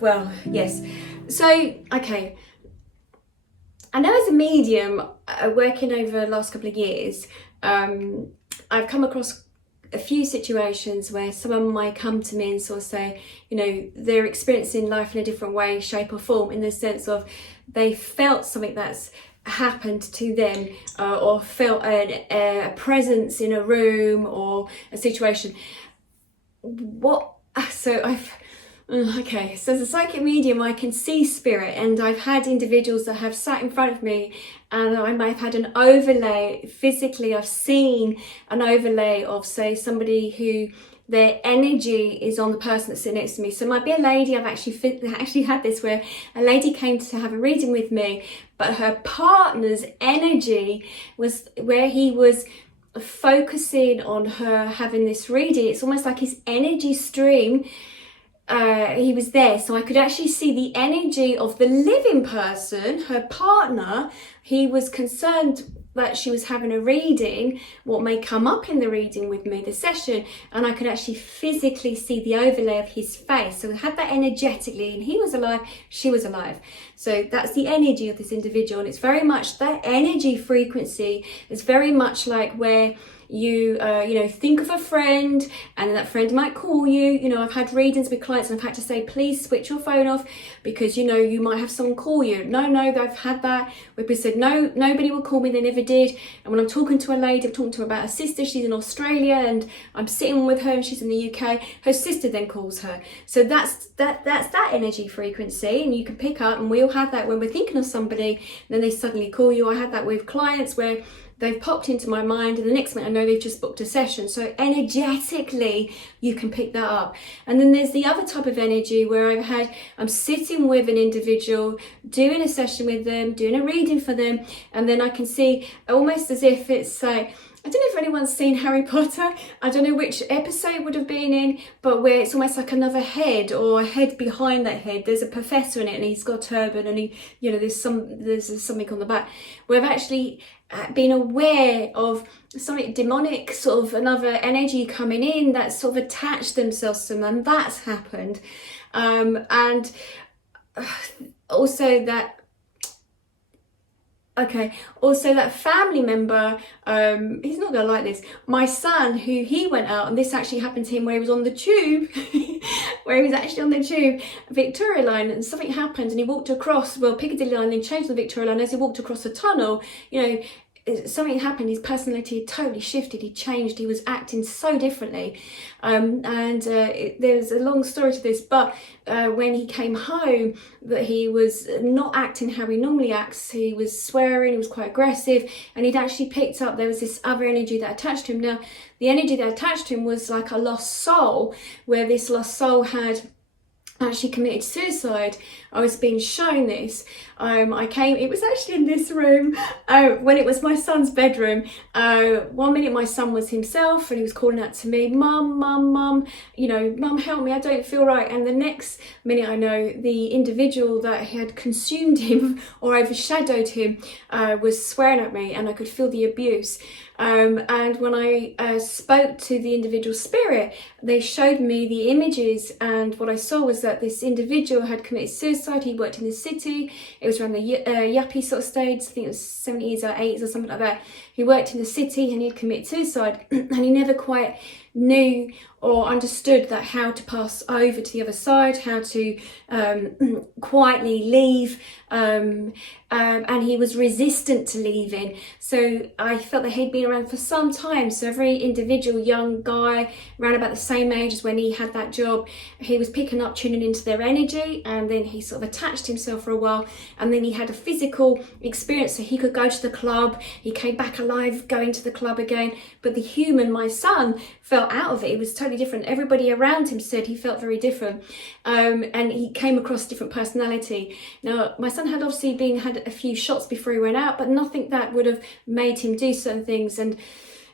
Well, yes. So, okay. I know as a medium, working over the last couple of years, I've come across a few situations where someone might come to me and sort of say, you know, they're experiencing life in a different way, shape or form, in the sense of they felt something that's happened to them, or felt a presence in a room or a situation. So as a psychic medium, I can see spirit, and I've had individuals that have sat in front of me and I might have had an overlay physically. I've seen an overlay of, say, somebody who their energy is on the person that's sitting next to me. So it might be a lady. I've actually had this where a lady came to have a reading with me, but her partner's energy was where he was focusing on her having this reading. It's almost like his energy stream, he was there, so I could actually see the energy of the living person, her partner. He was concerned that she was having a reading, what may come up in the reading with me, the session, and I could actually physically see the overlay of his face. So I had that energetically, and he was alive, she was alive. So that's the energy of this individual, and it's very much that energy frequency. It's very much like where you think of a friend, and that friend might call you. You know, I've had readings with clients and I've had to say, please switch your phone off, because, you know, you might have someone call you. No, I've had that where people said, no, nobody will call me. They never did. And when I'm talking to a lady, I'm talking to her about her sister. She's in Australia and I'm sitting with her and she's in the UK. Her sister then calls her. So that's that energy frequency, and you can pick up, and we all have that when we're thinking of somebody, and then they suddenly call you. I had that with clients where they've popped into my mind, and the next minute I know they've just booked a session. So energetically, you can pick that up. And then there's the other type of energy where I'm sitting with an individual, doing a session with them, doing a reading for them, and then I can see almost as if it's like, I don't know if anyone's seen Harry Potter. I don't know which episode it would have been in, but where it's almost like another head, or a head behind that head. There's a professor in it, and he's got a turban, and he, you know, there's something on the back. Where I've actually been aware of something demonic, sort of another energy coming in that sort of attached themselves to them, and that's happened. And also that. Okay, also that family member, he's not gonna like this. My son, who he went out, and this actually happened to him where he was on the tube, where he was actually on the tube, Victoria line, and something happened, and he walked across, Piccadilly line, then changed the Victoria line. As he walked across the tunnel, you know, something happened. His personality had totally shifted. He changed. He was acting so differently. There's a long story to this, but when he came home, that he was not acting how he normally acts. He was swearing. He was quite aggressive, and he'd actually picked up there was this other energy that attached to him. Now, the energy that attached to him was like a lost soul, where this lost soul had actually committed suicide. I was being shown this. It was actually in this room, when it was my son's bedroom. One minute my son was himself and he was calling out to me, mum, you know, mum, help me, I don't feel right. And the next minute I know the individual that had consumed him or overshadowed him was swearing at me, and I could feel the abuse. And when I spoke to the individual spirit, they showed me the images, and what I saw was that this individual had committed suicide. He worked in the city. It was around the yuppie sort of stage. I think it was 70s or 80s or something like that. He worked in the city and he'd committed suicide, and he never quite knew or understood that how to pass over to the other side, how to quietly leave, and he was resistant to leaving. So I felt that he'd been around for some time. So every individual young guy around about the same age as when he had that job, he was picking up, tuning into their energy, and then he sort of attached himself for a while, and then he had a physical experience, so he could go to the club. He came back alive going to the club again, but the human, my son, felt out of it. It was totally different. Everybody around him said he felt very different, and he came across different personality. Now, my son had obviously had a few shots before he went out, but nothing that would have made him do certain things. And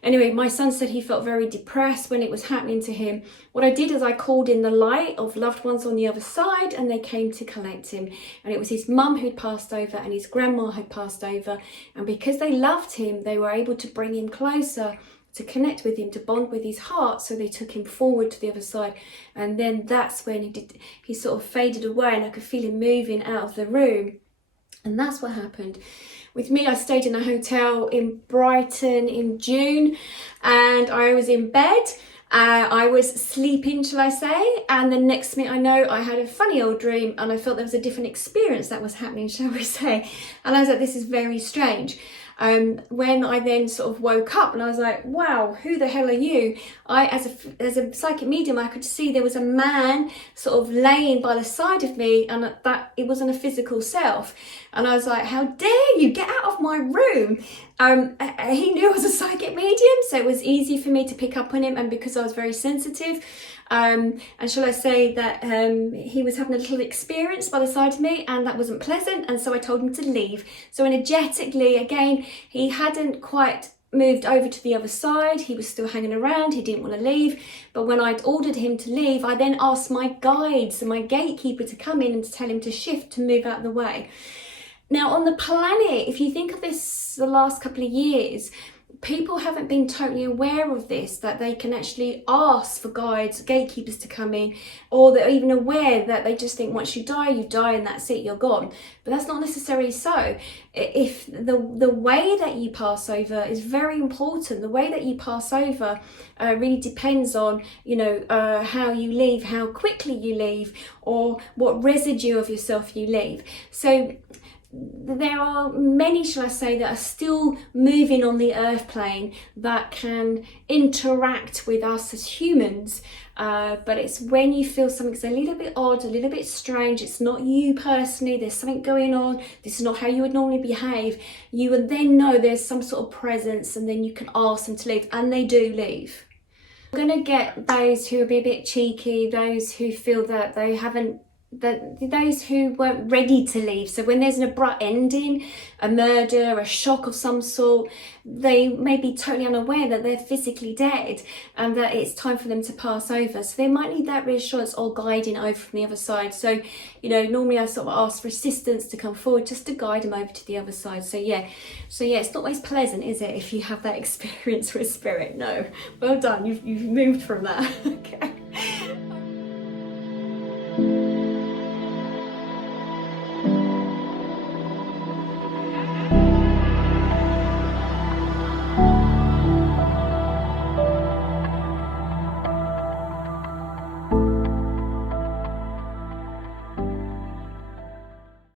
anyway, my son said he felt very depressed when it was happening to him. What I did is I called in the light of loved ones on the other side, and they came to collect him. And it was his mum who'd passed over and his grandma had passed over, and because they loved him, they were able to bring him closer to connect with him, to bond with his heart. So they took him forward to the other side, and then that's when he sort of faded away, and I could feel him moving out of the room. And that's what happened. With me, I stayed in a hotel in Brighton in June, and I was in bed. I was sleeping, shall I say, and the next minute I know I had a funny old dream, and I felt there was a different experience that was happening, shall we say. And I was like, this is very strange. When I then sort of woke up, and I was like, wow, who the hell are you? As a psychic medium, I could see there was a man sort of laying by the side of me, and that it wasn't a physical self. And I was like, how dare you get out of my room? He knew I was a psychic medium, so it was easy for me to pick up on him, and because I was very sensitive, and shall I say that he was having a little experience by the side of me, and that wasn't pleasant, and so I told him to leave. So energetically, again, he hadn't quite moved over to the other side. He was still hanging around. He didn't want to leave. But when I'd ordered him to leave, I then asked my guides and my gatekeeper to come in and to tell him to shift, to move out of the way. Now, on the planet, if you think of this the last couple of years, people haven't been totally aware of this, that they can actually ask for guides, gatekeepers to come in, or they're even aware that they just think once you die and that's it, you're gone. But that's not necessarily so. If the way that you pass over is very important. The way that you pass over really depends on, how you leave, how quickly you leave, or what residue of yourself you leave. So there are many, shall I say, that are still moving on the earth plane that can interact with us as humans, but it's when you feel something's a little bit odd, a little bit strange, it's not you personally, there's something going on, this is not how you would normally behave, you would then know there's some sort of presence, and then you can ask them to leave, and they do leave. We're going to get those who will be a bit cheeky, those who feel that they haven't, those who weren't ready to leave. So when there's an abrupt ending, a murder, a shock of some sort, they may be totally unaware that they're physically dead and that it's time for them to pass over. So they might need that reassurance or guiding over from the other side. So, normally I sort of ask for assistance to come forward just to guide them over to the other side. So yeah, it's not always pleasant, is it, if you have that experience with spirit? No. Well done, you've moved from that. Okay.